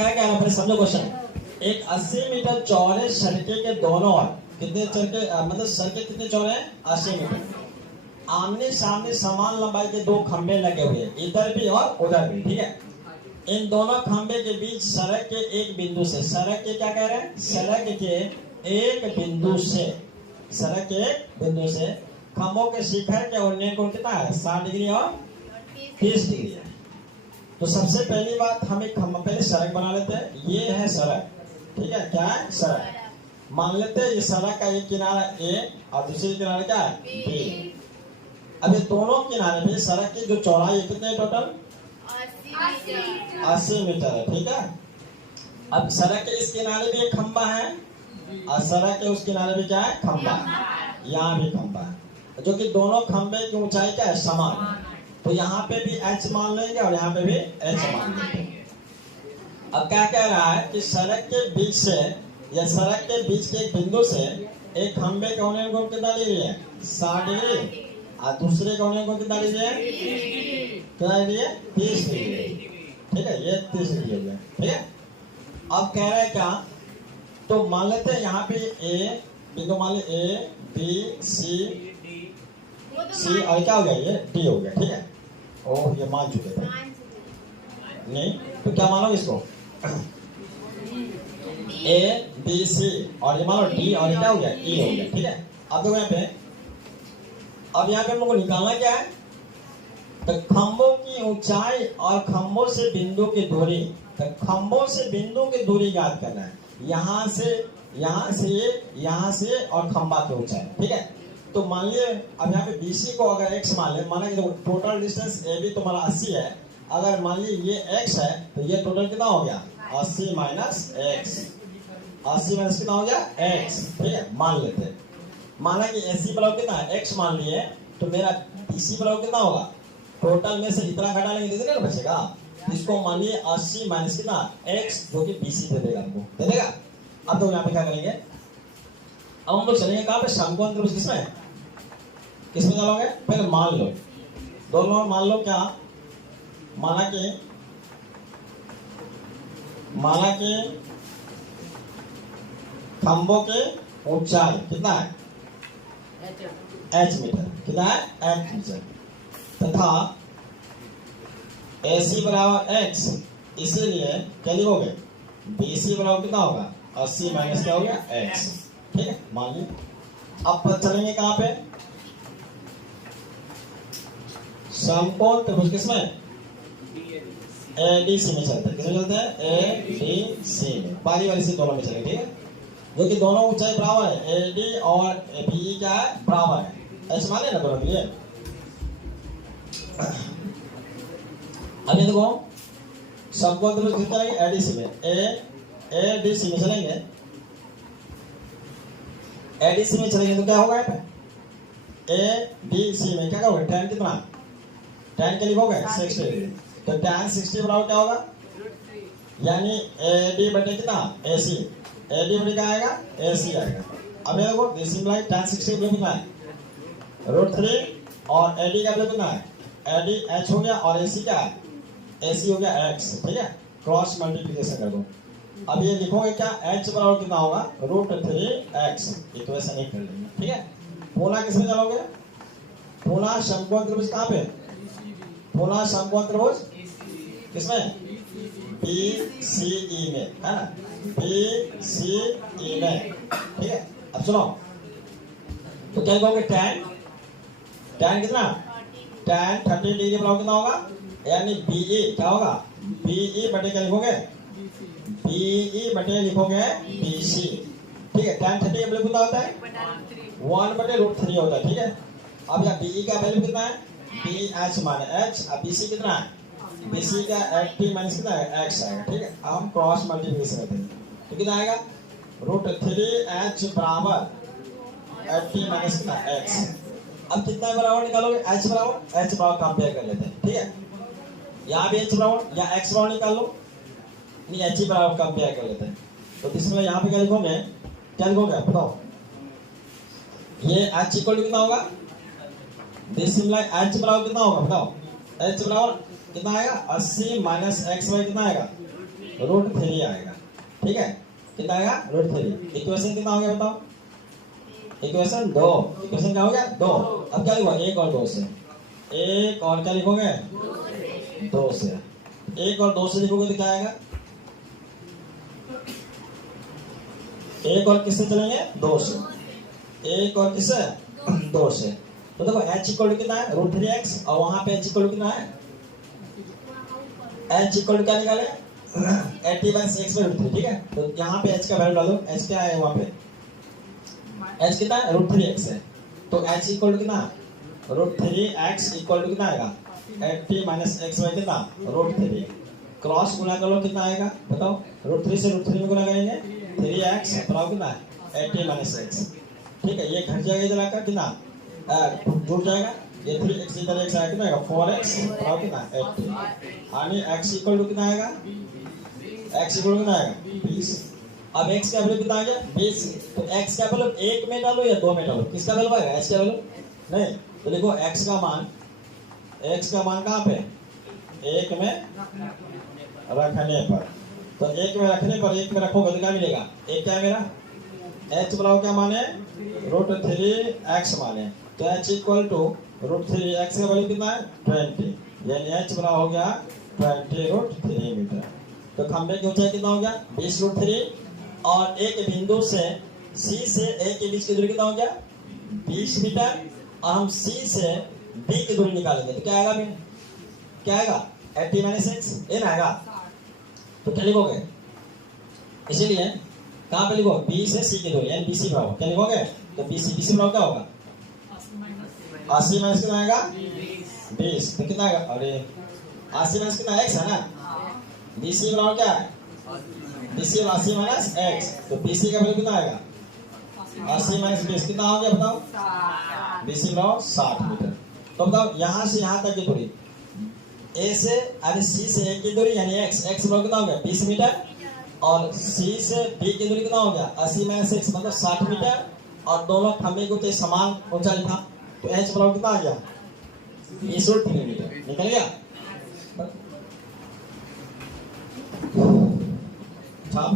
कहा क्या है, समझो क्वेश्चन। एक 80 मीटर चौड़े सड़के के दोनों ओर कितने सड़के मतलब सड़के कितने चौड़े हैं, 80 मीटर। आमने सामने समान लंबाई के दो खंबे लगे हुए हैं, इधर भी और उधर भी, ठीक है। इन दोनों खंबे के बीच सड़क के एक बिंदु से, सड़क के क्या कह रहे हैं, सड़क के एक बिंदु से, सड़क के एक बिंदु से खंभों के शिखर के उन्नयन कोण कितना है, 60 डिग्री और 30 डिग्री है। तो सबसे पहली बात हम एक खंभा, पहले सड़क बना लेते हैं। ये है सड़क, ठीक है, क्या है, सड़क। मान लेते हैं ये सड़क का एक किनारा ए और दूसरे किनारे क्या है, बी। अब ये दोनों किनारे पे सड़क की जो चौड़ाई है कितने टोटल, 80 मीटर है, ठीक है। अब सड़क के इस किनारे भी एक खंबा है और सड़क के उस किनारे भी क्या है, खंबा है। यहाँ भी खंबा है, जो कि दोनों खंबे की ऊंचाई क्या है, समान है। तो यहाँ पे भी h मान लेंगे और यहाँ पे भी h मान लेंगे। अब क्या कह रहा है कि सड़क के बीच से या सड़क के बीच के एक बिंदु से एक खंबे का उन्नयन कोण कितना डिग्री है, 60 डिग्री, और दूसरे का उन्नयन कोण कितना डिग्री है, कितना डिग्री है, 30 डिग्री, ठीक है। ये 30 डिग्री हो गया, ठीक है। अब कह रहे हैं क्या, तो मान लेते हैं यहाँ पे ए बिंदु, मान ले ए बी सी और क्या हो गया, ये डी हो गया, ठीक है। ओह ये मान चुके थे, नहीं तो क्या मानो इसको, ए बी सी और ये मानो डी और ये क्या हो गया, ई हो गया, ठीक है। अब देखो यहाँ पे, अब यहाँ पे हम लोग को निकालना क्या है, तो खंभों की ऊंचाई और खंभों से बिंदु की दूरी, तो खंभों से बिंदु की दूरी ज्ञात करना है, यहाँ से यहाँ से और खंभा की ऊंचाई, ठीक है। तो मान लिये अब यहाँ पे BC को अगर x मान ले, माना कि टोटल डिस्टेंस AB तुम्हारा 80 है, अगर मान ली ये x है तो ये टोटल कितना हो गया, 80 माइनस x, 80 माइनस कितना हो गया, x, ठीक है। मान लेते हैं, माना कि AC बराबर कितना है, x मान लिए, तो मेरा BC बराबर कितना होगा, टोटल में से इतना घटा लेंगे कितना बचेगा, इसको मान लिए 80 माइनस कितना x, जो कि BC दे देगा हमको, दे देगा। अब तो यहाँ पे क्या करेंगे, अब हम लोग चलेंगे कहाँ पे, समकोण त्रिभुज किसमें डालोगे, पहले मान लो, दोनों मान लो क्या, माना कि खंभों के ऊंचाई कितना है, h मीटर, कितना है, h मीटर, तथा AC बराबर x, इसीलिए क्या लिखोगे, BC बराबर कितना होगा, 80 माइनस क्या हो गया, x, ठीक है, मान ली। अब चलेंगे कहाँ पे, समकोण त्रिभुज किसमें, ADC में चलते हैं, किसमें चलते हैं, ADC में, बारी बारी से दोनों में चलेंगे, ठीक है, जो कि दोनों ऊंचाई बराबर है, AD और BE क्या है, बराबर है, ऐसे माने ना दोनों के लिए। अभी देखो समकोण त्रिभुज किस चलेंगे, ADC में, ADC में चलेंगे, ADC में चलेंगे तो क्या होगा यहाँ पे, ADC में क्या होगा, tan कितना, tan क्या लिखोगे, 60 डिग्री, तो tan 60 बराबर क्या होगा, यानी AD बटे कितना, AC, AD बटे क्या आएगा, AC आएगा। अब ये देखो दिस इम्प्लाई tan 60 का कितना है, √3 और AD का कितना है, AD H हो गया और AC क्या है, AC हो गया X, ठीक है, क्रॉस मल्टीप्लिकेशन कर दो। अब ये लिखोगे क्या, h बराबर कितना होगा, √3x, इक्वेशन 1 कर लेंगे, ठीक है। पुनः किसमें चलोगे, पुनः समकोण त्रिभुज कहाँ पे, पुनः समकोण त्रिभुज किसमें, BCE में, है ना, BCE में, ठीक है। अब सुनो, तो क्या लिखोगे, tan कितना, tan 30 डिग्री बराबर कितना होगा, यानी BE क्या होगा, BE बटे क्या लिखोगे, BE बटे लिखोगे BC, ठीक है। tan 30 का वैल्यू कितना होता है, 1 बटे √3 होता है, ठीक है। अब यहाँ BE का वैल्यू कितना है, BH माने H, अब BC कितना है, BC का 80 माइनस कितना है, X आएगा, ठीक है। अब हम क्रॉस मल्टीप्लिकेशन करते हैं, तो कितना आएगा, √3h बराबर 80 माइनस कितना X। अब कितना बराबर निकालोगे, H बराबर कंपेयर कर लेते हैं, ठीक है। यहाँ भी H बराबर या X बराबर निकाल लो, नहीं H बराबर कंपेयर कर लेते हैं, तो इसमें यहाँ पे क्या लिखोगे, बताओ, ये H इक्वल टू कितना होगा, दिस इम्प्लाई H बराबर कितना होगा, बताओ, H बराबर कितना आएगा, 80 माइनस X बाई कितना आएगा, √3 आएगा। ठीक है, कितना आएगा √3। इक्वेशन कितना हो गया बताओ, इक्वेशन 2। इक्वेशन क्या हो गया 2। अब क्या लिखो 1 और 2 से, 1 और क्या लिखोगे 2 से। 1 और 2 से लिखोगे तो क्या आएगा, 1 और किससे चलेंगे 2 से, 1 और किससे 2 से। तो देखो h इक्वल टू कितना है √3x और वहां पे h इक्वल टू कितना है, h इक्वल टू क्या निकाले 80/x/√3। ठीक है, तो यहाँ पे h का वैल्यू डालो, h क्या है वहां पे, h कितना है √3x है। तो h इक्वल टू कितना √3x इक्वल टू कितना आएगा 80 - x कितना √3। क्रॉस गुना कर लो कितना आएगा बताओ, √3 से √3 में गुना करेंगे 3x बराबर कितना है 80 - x। ठीक है, ये घट जाएगा इधर आकर कितना जुड़ जाएगा, ये 3x इधर x आएगा कितना आएगा 4x बराबर कितना 80। यानी x इक्वल टू कितना आएगा, x इक्वल टू कितना आएगा 20। अब x का वैल्यू कितना आ गया 20। तो x का वैल्यू 1 में डालो या 2 में डालो, किसका वैल्यू आएगा h का वैल्यू नहीं। तो देखो x का मान कहाँ पे 1 में रखने पर, तो 1 में रखने पर 1 में रखोगे तो क्या मिलेगा, 1 क्या है मेरा h बराबर क्या माने √3x माने। तो h इक्वल टू √3x का वैल्यू कितना है 20, यानी h बराबर हो गया 20√3 मीटर। तो खंबे की ऊंचाई कितना हो गया 20√3 और एक बिंदु से C से A के बीच की दूरी कितना हो गया 20 मीटर और हम C से B की दूरी निकालेंगे तो क्या आएगा, क्या आएगा 80 - x ये ना आएगा। तो क्या लिखोगे, इसीलिए कहाँ पे लिखो B से C की दूरी यानी BC बराबर क्या लिखोगे, तो BC बराबर क्या होगा 80 - कितना आएगा 20। तो कितना आएगा, अरे 80 - कितना x है ना, BC बराबर क्या है BC 80 - x। तो BC का वैल्यू कितना आएगा 80 - 20 कितना हो गया बताओ, BC बराबर 60 मीटर। तो बताओ यहाँ से यहाँ तक की दूरी A से यानी C से A की दूरी यानी x बराबर कितना हो गया 20 मीटर और C से B की दूरी कितना हो गया 80 - x मतलब 60 मीटर और दोनों खंभे को तो समान ऊंचाई था। तो h बराबर कितना आ गया 20√3 मीटर निकल गया। छाप